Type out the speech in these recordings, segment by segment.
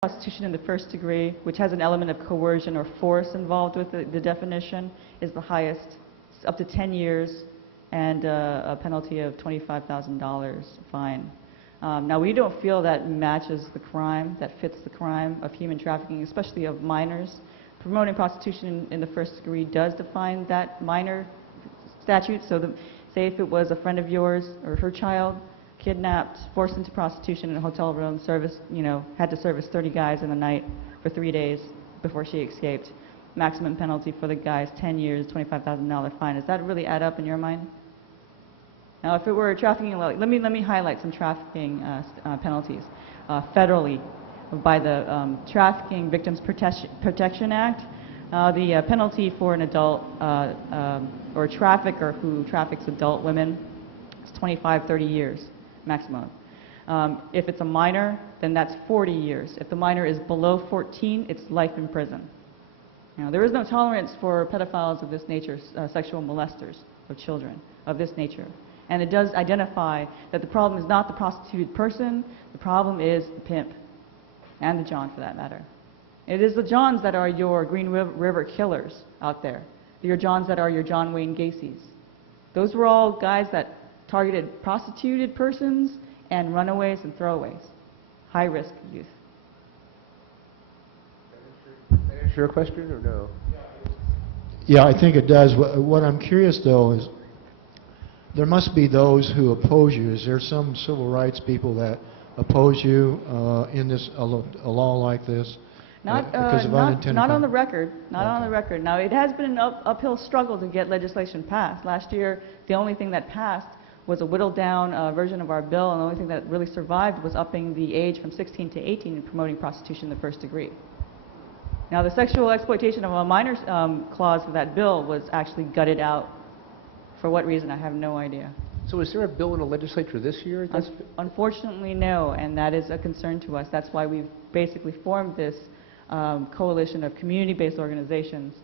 Prostitution in the first degree, which has an element of coercion or force involved with the definition, is the highest. It's up to 10 years and a penalty of $25,000 fine. Now, we don't feel that matches the crime, that fits the crime of human trafficking, especially of minors. Promoting prostitution in the first degree does define that minor statute. So say if it was a friend of yours or her child, kidnapped, forced into prostitution in a hotel room, had to service 30 guys in the night for 3 days before she escaped. Maximum penalty for the guys, 10 years, $25,000 fine. Does that really add up in your mind? Now, if it were trafficking, let me highlight some trafficking penalties. Federally, by the Trafficking Victims Protection Act, the penalty for an adult or a trafficker who traffics adult women is 30 years maximum. If it's a minor, then that's 40 years. If the minor is below 14, it's life in prison. Now, there is no tolerance for pedophiles of this nature, sexual molesters of children of this nature. And it does identify that the problem is not the prostituted person, the problem is the pimp, and the John for that matter. It is the Johns that are your Green River killers out there. Your Johns that are your John Wayne Gacy's. Those were all guys that targeted prostituted persons and runaways and throwaways. High-risk youth. Did that answer your question or no? Yeah, I think it does. What I'm curious, though, is there must be those who oppose you. Is there some civil rights people that oppose you in a law like this? Not on the record. Not on the record. Now, it has been an uphill struggle to get legislation passed. Last year, the only thing that passed was a whittled down version of our bill, and the only thing that really survived was upping the age from 16 to 18 and promoting prostitution in the first degree. Now, the sexual exploitation of a minors clause of that bill was actually gutted out. For what reason, I have no idea. So is there a bill in the legislature this year? Unfortunately, no, and that is a concern to us. That's why we've basically formed this coalition of community-based organizations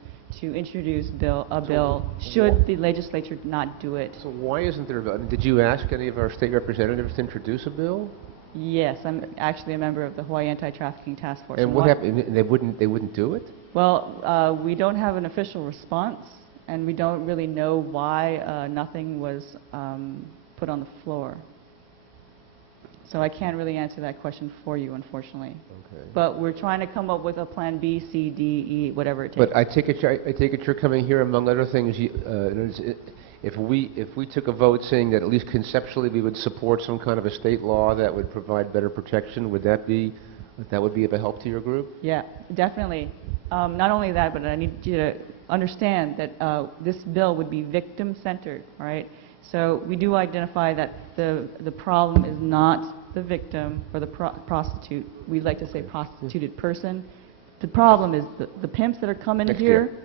to introduce a bill should the legislature not do it. So why isn't there a bill? Did you ask any of our state representatives to introduce a bill? Yes, I'm actually a member of the Hawaii Anti-Trafficking Task Force. And what happened? They wouldn't do it? Well, we don't have an official response, and we don't really know why nothing was put on the floor. So I can't really answer that question for you, unfortunately. Okay. But we're trying to come up with a plan B, C, D, E, whatever it takes. But I take it you're coming here, among other things, if we took a vote saying that at least conceptually we would support some kind of a state law that would provide better protection, would that would be of a help to your group? Yeah, definitely. Not only that, but I need you to understand that this bill would be victim-centered, all right? So we do identify that the problem is not the victim or the prostitute. We like to say prostituted person. The problem is the pimps that are coming here,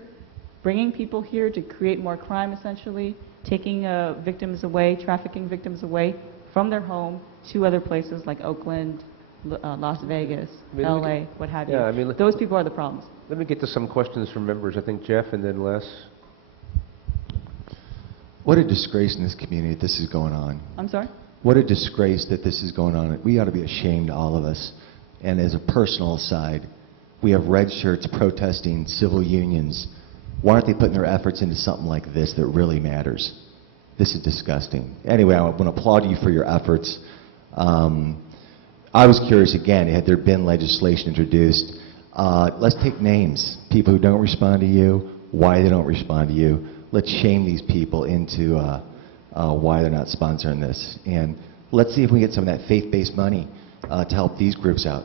bringing people here to create more crime, essentially, taking victims away, trafficking victims away from their home to other places like Oakland, Las Vegas, LA, what have you. Those people are the problems. Let me get to some questions from members. I think Jeff and then Les. What a disgrace in this community that this is going on. I'm sorry? What a disgrace that this is going on. We ought to be ashamed, all of us. And as a personal aside, we have red shirts protesting civil unions. Why aren't they putting their efforts into something like this that really matters? This is disgusting. Anyway, I want to applaud you for your efforts. I was curious again, had there been legislation introduced? Let's take names. People who don't respond to you, why they don't respond to you. Let's shame these people into why they're not sponsoring this. And let's see if we get some of that faith-based money to help these groups out.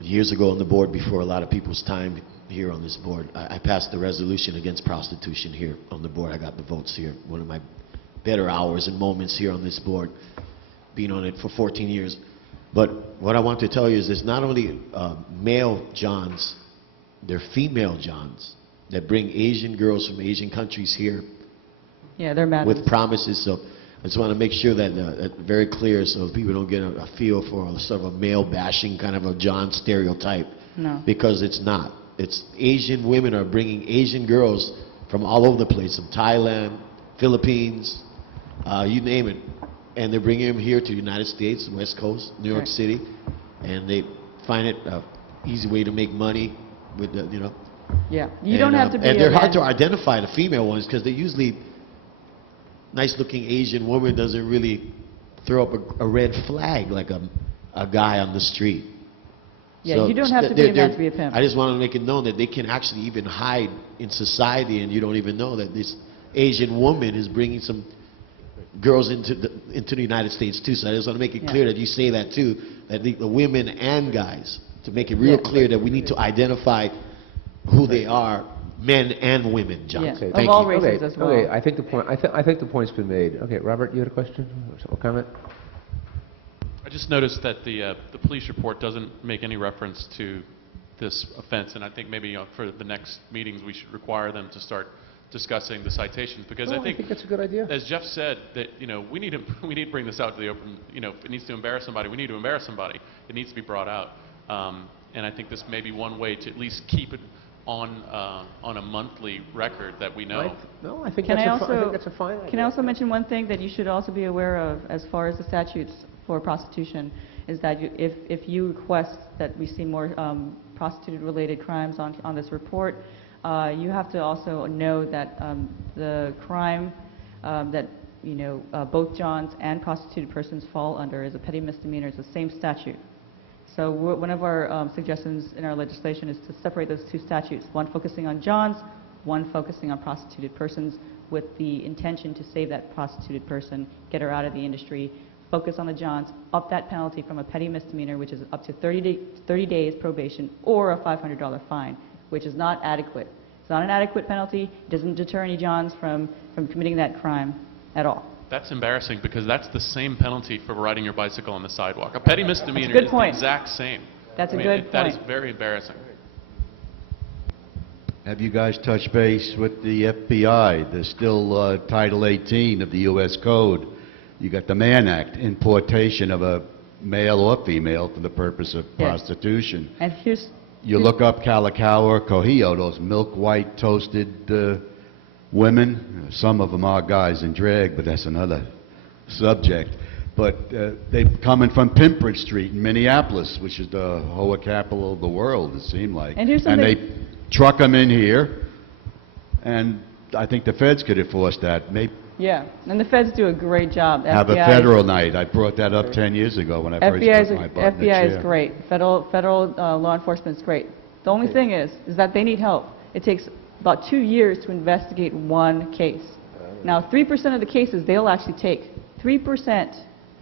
Years ago on the board, before a lot of people's time here on this board, I passed the resolution against prostitution here on the board. I got the votes here. One of my better hours and moments here on this board, being on it for 14 years. But what I want to tell you is there's not only male Johns, they're female Johns that bring Asian girls from Asian countries here. Yeah, they're mad with promises. So I just want to make sure that that's very clear so people don't get a feel for sort of a male bashing kind of a John stereotype. No. Because it's not. It's Asian women are bringing Asian girls from all over the place, from Thailand, Philippines, you name it. And they're bringing them here to the United States, West Coast, New York Right. City, and they find it an easy way to make money with the, Yeah. You don't have to be and a they're hard man- to identify, the female ones, because they're usually nice-looking Asian woman doesn't really throw up a red flag like a guy on the street. Yeah, you don't have to be a man to be a pimp. I just want to make it known that they can actually even hide in society, and you don't even know that this Asian woman is bringing some girls into the United States too. So I just want to make it Yeah. clear that you say that too, that the women and guys, to make it real Yeah. clear that we need to identify who they are, men and women, John. Yeah. Okay, Of Thank all you. races as well. Okay, I think the point, I think the point's been made. Okay, Robert, you had a question or comment? I just noticed that the police report doesn't make any reference to this offense, and I think maybe for the next meetings we should require them to start discussing the citations, because Oh, I think that's a good idea. as Jeff said, that we need to bring this out to the open. If it needs to embarrass somebody, we need to embarrass somebody. It needs to be brought out, and I think this may be one way to at least keep it on a monthly record that we know. No, I think Can I I think also, that's a fine idea. can I also mention one thing that you should also be aware of as far as the statutes for prostitution, is that if you request that we see more prostitute-related crimes on this report, you have to also know that the crime that both Johns and prostituted persons fall under is a petty misdemeanor. It's the same statute. So one of our suggestions in our legislation is to separate those two statutes, one focusing on Johns, one focusing on prostituted persons, with the intention to save that prostituted person, get her out of the industry, focus on the Johns, up that penalty from a petty misdemeanor, which is up to 30 days probation, or a $500 fine, which is not adequate. It's not an adequate penalty. It doesn't deter any Johns from committing that crime at all. That's embarrassing, because that's the same penalty for riding your bicycle on the sidewalk. A petty misdemeanor good is point. the exact same. That's a I mean, good that is point. very embarrassing. Have you guys touched base with the FBI? There's still Title 18 of the U.S. Code. You got the Mann Act, importation of a male or female for the purpose of Yes. prostitution. And here's You look up Calico or Cohio, those milk white toasted women. Some of them are guys in drag, but that's another subject. But they're coming from Pimpernel Street in Minneapolis, which is the hoa capital of the world, it seemed like. And here's And something- they truck them in here, and I think the feds could enforce that. Maybe Yeah, and the feds do a great job. have a FBI federal night. I brought that up 10 years ago when I first put my butt in the FBI is chair. great. Federal law enforcement is great. The only thing is that they need help. It takes about 2 years to investigate one case. Now, 3% of the cases they'll actually take. 3%.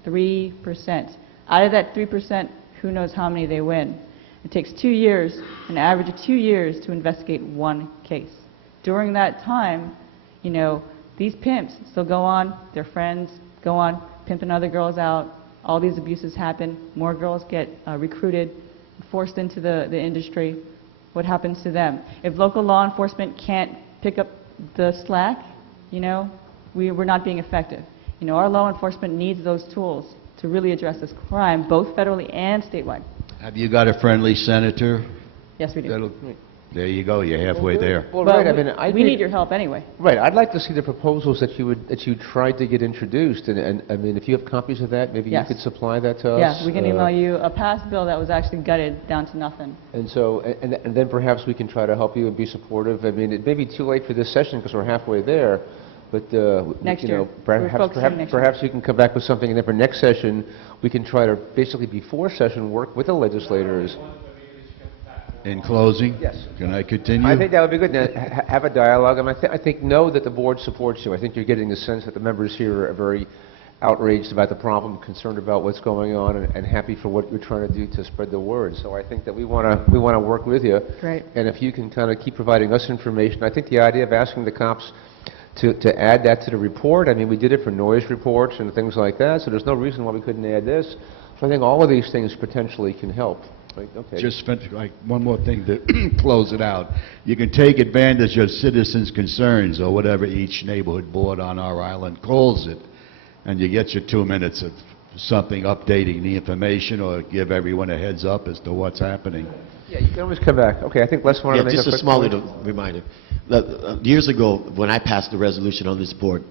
3%. Out of that 3%, who knows how many they win. It takes 2 years, an average of 2 years, to investigate one case. During that time, these pimps still go on, their friends go on, pimping other girls out. All these abuses happen. More girls get recruited, forced into the industry. What happens to them? If local law enforcement can't pick up the slack, we're not being effective. Our law enforcement needs those tools to really address this crime, both federally and statewide. Have you got a friendly senator? Yes, we do. That'll- There you go, you're halfway there. Well, But right, I mean, I we think- need your help anyway. Right, I'd like to see the proposals that you tried to get introduced, and I mean, if you have copies of that, maybe Yes. you could supply that to us. Yeah, we can email you a past bill that was actually gutted down to nothing. And so, and then perhaps we can try to help you and be supportive. I mean, it may be too late for this session because we're halfway there, but Next year. We're focusing next year. perhaps you can come back with something, and then for next session, we can try to basically before session work with the legislators. In closing? Yes. Can I continue? I think that would be good. Now, have a dialogue, and I think know that the board supports you. I think you're getting the sense that the members here are very outraged about the problem, concerned about what's going on, and happy for what you're trying to do to spread the word. So I think that we want to work with you. Great. And if you can kind of keep providing us information, I think the idea of asking the cops to add that to the report, I mean, we did it for noise reports and things like that, so there's no reason why we couldn't add this. So I think all of these things potentially can help. Like, okay. Just like one more thing to close it out. You can take advantage of citizens' concerns, or whatever each neighborhood board on our island calls it, and you get your 2 minutes of something updating the information or give everyone a heads up as to what's happening. Yeah, you can always come back. Okay, I think Les wanted Yeah, to make just a quick small point. little reminder. Years ago, when I passed the resolution on this board,